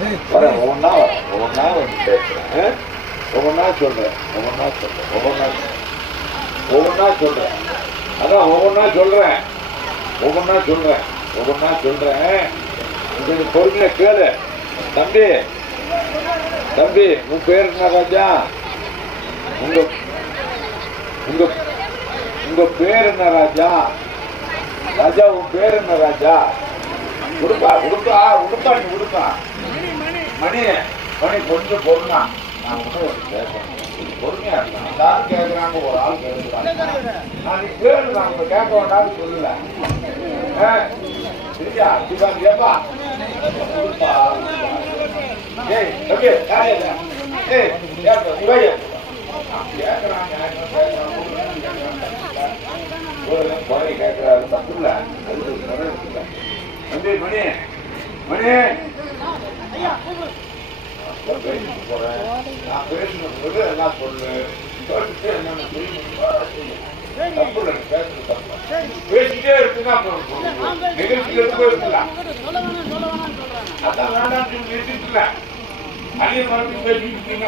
வரேன், ஒவ்வொன்றா வந்து பேசுறேன், ஒவ்வொன்றா சொல்றேன், ஒவ்வொன்றா சொல்றேன். அதான் ஒவ்வொன்றா சொல்றேன். கொஞ்சம் பொறுமையா கேளு. தம்பி, உன் பேர் என்ன ராஜா? உங்க பேர் என்ன ராஜா? ராஜா, உன் பேர் என்ன ராஜா? கொடுப்பா. மணி கொஞ்சம் பொறுமா. நான் ஒன்றும் பேசுறேன், பொறுமையா இருக்கேன். எல்லாரும் கேட்கறாங்க, ஒரு ஆள் கேட்கறாங்க. நான் நீ கேளு, நான் உங்க கேட்க வேண்டாம்னு சொல்லல. சரியா? கேப்பா. ஏய் தம்பி, குறை கேட்கிறாரு, தப்பு இல்ல. தம்பி மணி போறேன். நான் பேசணும் எல்லாம் சொல்லு. என்னென்ன தப்பு இல்லை, பேசுறது தப்பு. பேசிட்டே இருக்குன்னா நிகழ்ச்சியில போயிருக்கலாம். அதான் வேண்டாம் சொல்லி நிறுத்திட்டுல அழிய மரத்துக்கு பேசிட்டு இருக்கீங்க.